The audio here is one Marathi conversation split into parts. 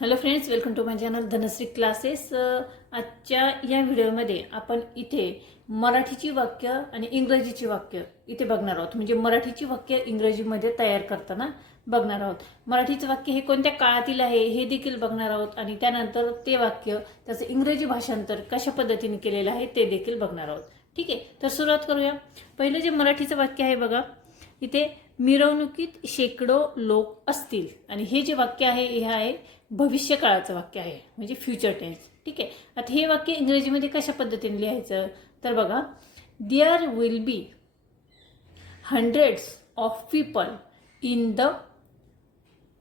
Hello friends, welcome to my channel Dhanshree classes. आजच्या या व्हिडिओमध्ये आपण इथे मराठीची वाक्य आणि इंग्रजीची वाक्य इथे बघणार आहोत. म्हणजे मराठीची वाक्य इंग्रजीमध्ये तयार करताना बघणार आहोत. मराठीचं वाक्य हे कोणत्या काळातील आहे हे देखील बघणार आहोत आणि त्यानंतर ते वाक्य त्याचं इंग्रजी भाषांतर कशा पद्धतीने केलेलं आहे ते देखील बघणार आहोत. ठीक आहे, तर सुरुवात करूया. पहिलं जे मराठीचं वाक्य आहे बघा, इथे मिरवणुकीत शेकडो लोक असतील आणि हे जे वाक्य आहे हे आहे भविष्यकाळाचं वाक्य आहे, म्हणजे फ्युचर टेन्स. ठीक आहे, आता हे वाक्य इंग्रजीमध्ये कशा पद्धतीने लिहायचं तर बघा, there will be hundreds of people in the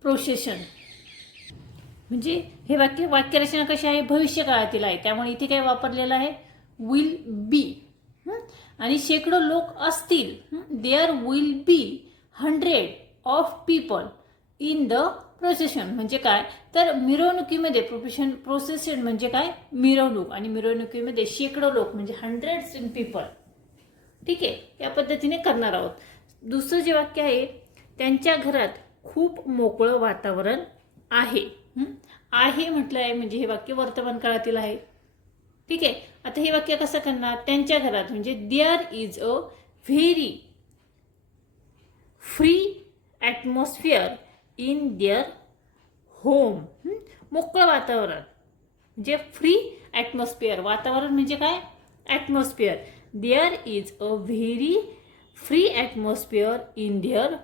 procession. म्हणजे हे वाक्यरचना कशी आहे, भविष्यकाळातील आहे, त्यामुळे इथे काय वापरलेलं आहे, विल बी. आणि शेकडो लोक असतील, there will be hundred of people in the procession. म्हणजे काय तर मिरवणुकीमध्ये प्रोसेशन म्हणजे काय, मिरवणूक, आणि मिरवणुकीमध्ये शेकडो लोक म्हणजे हंड्रेड्स इन पीपल. ठीक आहे, या पद्धतीने करणार आहोत. दुसरं जे वाक्य आहे, त्यांच्या घरात खूप मोकळं वातावरण आहे. आहे म्हटलं आहे म्हणजे हे वाक्य वर्तमान काळातील आहे. ठीक आहे, आता हे वाक्य कसं करणार, त्यांच्या घरात म्हणजे there is a very free atmosphere in their home. मोकळं वातावरण म्हणजे फ्री ॲटमॉस्फिअर. वातावरण म्हणजे काय, atmosphere. There is a very free atmosphere in their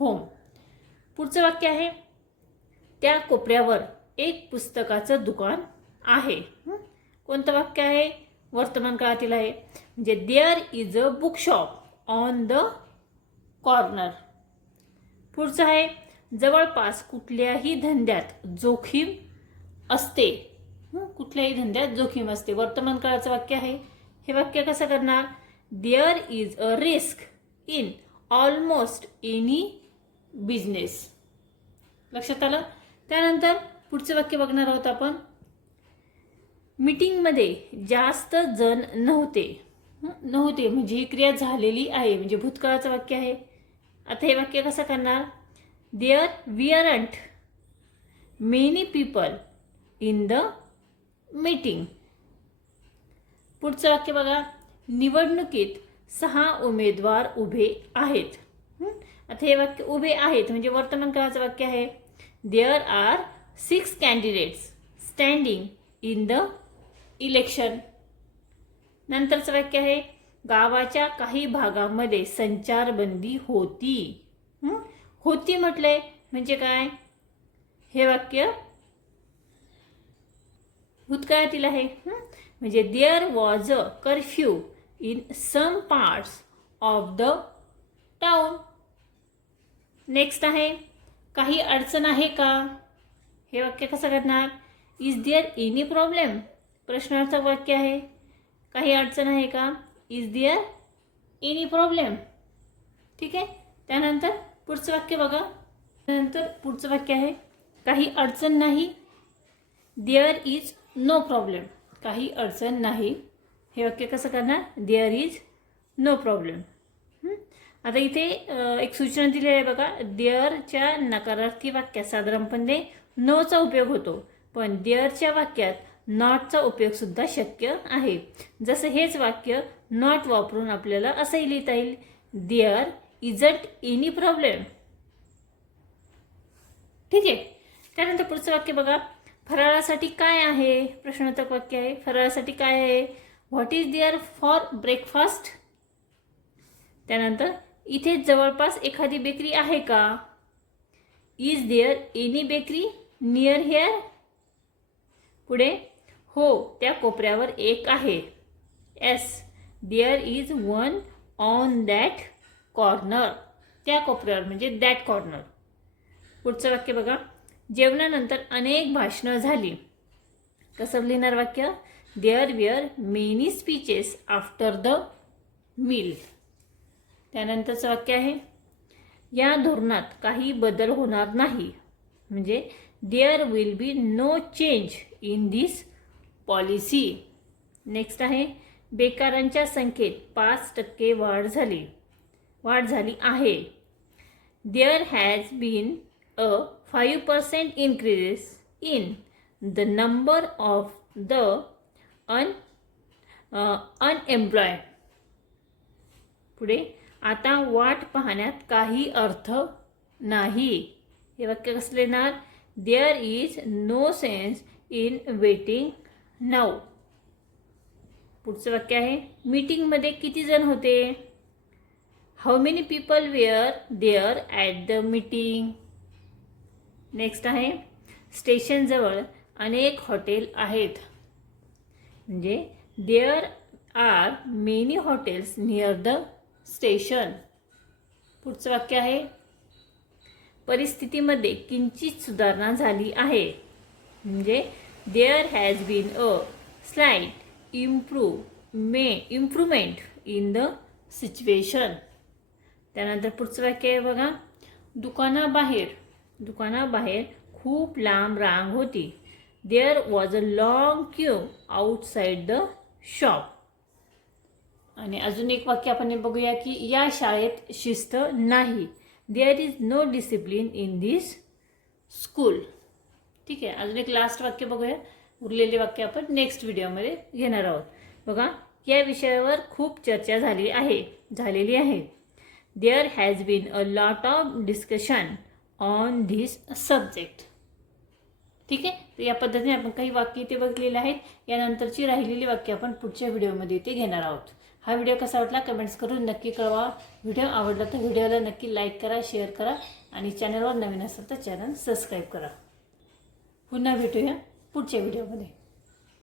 home. पुढचं वाक्य आहे, त्या कोपऱ्यावर एक पुस्तकाचं दुकान आहे. कोणतं वाक्य आहे, वर्तमान काळातील आहे. म्हणजे there is a book shop on the corner. पुढचं आहे, जवळपास कुठल्याही धंद्यात जोखीम असते. कुठल्याही धंद्यात जोखीम असते, वर्तमान काळाचं वाक्य आहे. हे वाक्य कसं करणार, there is a risk in almost any business. लक्षात आलं. त्यानंतर पुढचं वाक्य बघणार आहोत आपण, मीटिंगमध्ये जास्त जण नव्हते. नव्हते म्हणजे ही क्रिया झालेली आहे, म्हणजे भूतकाळाचं वाक्य आहे. आता हे वाक्य कसं करणार, there weren't many people in the meeting. पुढचं वाक्य बघा, निवडणुकीत 6 उमेदवार उभे आहेत. आता हे वाक्य उभे आहेत म्हणजे वर्तमान काळाचं वाक्य आहे. There are 6 candidates standing in the election. नंतरचं वाक्य आहे, गावाच्या काही भागामध्ये संचारबंदी होती. होती म्हटलंय म्हणजे काय, हे वाक्य भूतकाळातील आहे. म्हणजे there was a curfew in some parts of the town. Next आहे, काही अडचण आहे का. हे वाक्य कसं करणार, इज देअर एनी प्रॉब्लेम. प्रश्नार्थक वाक्य आहे, काही अडचण आहे का, इज देअर एनी प्रॉब्लेम. ठीक आहे, त्यानंतर पुढचं वाक्य बघा. त्यानंतर पुढचं वाक्य आहे, काही अडचण नाही, देअर इज नो प्रॉब्लेम. काही अडचण नाही. हे वाक्य कसं करणार, देअर इज नो प्रॉब्लेम. आता इथे एक सूचना दिली आहे बघा, देअरच्या नकारार्थी वाक्यात साधारणपणे नोचा उपयोग होतो, पण देअरच्या वाक्यात नॉटचा उपयोग सुद्धा शक्य आहे. जसं हेच वाक्य नॉट वापरून आपल्याला असंही लिहिता येईल, देअर इजंट एनी प्रॉब्लेम. ठीक आहे, त्यानंतर पुढचं वाक्य बघा, फराळासाठी काय आहे. प्रश्नार्थक वाक्य आहे, फराळासाठी काय आहे, what is there for breakfast. त्यानंतर इथे जवळपास एखादी बेकरी आहे का, is there any bakery near here. पुढे, हो त्या कोपऱ्यावर एक आहे. Yes there is one on that corner. त्या कोपऱ्यावर म्हणजे दॅट कॉर्नर. पुढचं वाक्य बघा, जेवणानंतर अनेक भाषणं झाली. कसं लिहिणार वाक्य, there were many speeches after the meal. त्यानंतरचं वाक्य आहे, या धोरणात काही बदल होणार नाही. म्हणजे there will be no change in this policy. Next आहे, बेकारांच्या संख्येत 5% वाढ झाली आहे. There has been a 5% increase in the number of the unemployed. पुढे, आता वाट पाहण्यात काही अर्थ नाही. हे वाक्य कसं लिहिणार? There is no sense in waiting now. पुढचं वाक्य आहे, मीटिंगमध्ये किती जण होते? How many people were there at the meeting. Next आहे, स्टेशनजवळ अनेक हॉटेल आहेत. म्हणजे there are many hotels near the station. पुढचं वाक्य आहे, परिस्थितीमध्ये किंचित सुधारणा झाली आहे. म्हणजे there has been a slight improvement in the situation. त्यानंतर पुढचं वाक्य आहे बघा, दुकानाबाहेर खूप लांब रांग होती. There was a long queue outside the shop. आणि अजून एक वाक्य आपण बघूया की या शाळेत शिस्त नाही. There is no discipline in this school. ठीक आहे, अजून एक लास्ट वाक्य बघूया. उरलेले वाक्य आपण नेक्स्ट व्हिडिओमध्ये घेणार आहोत. बघा, या विषयावर खूप चर्चा झालेली आहे. There has been a lot of discussion on this subject. ठीक आहे, तर या पद्धतीने आपण काही वाक्य इथे बघलेले आहेत. यानंतरची राहिलेली वाक्य आपण पुढच्या व्हिडिओमध्ये इथे घेणार आहोत. हा व्हिडिओ कसा वाटला कमेंट्स करून नक्की कळवा. व्हिडिओ आवडला तर व्हिडिओला नक्की लाईक करा, शेअर करा आणि चॅनलवर नवीन असेल तर चॅनल सबस्क्राईब करा. पुन्हा भेटूया पुढच्या व्हिडिओमध्ये.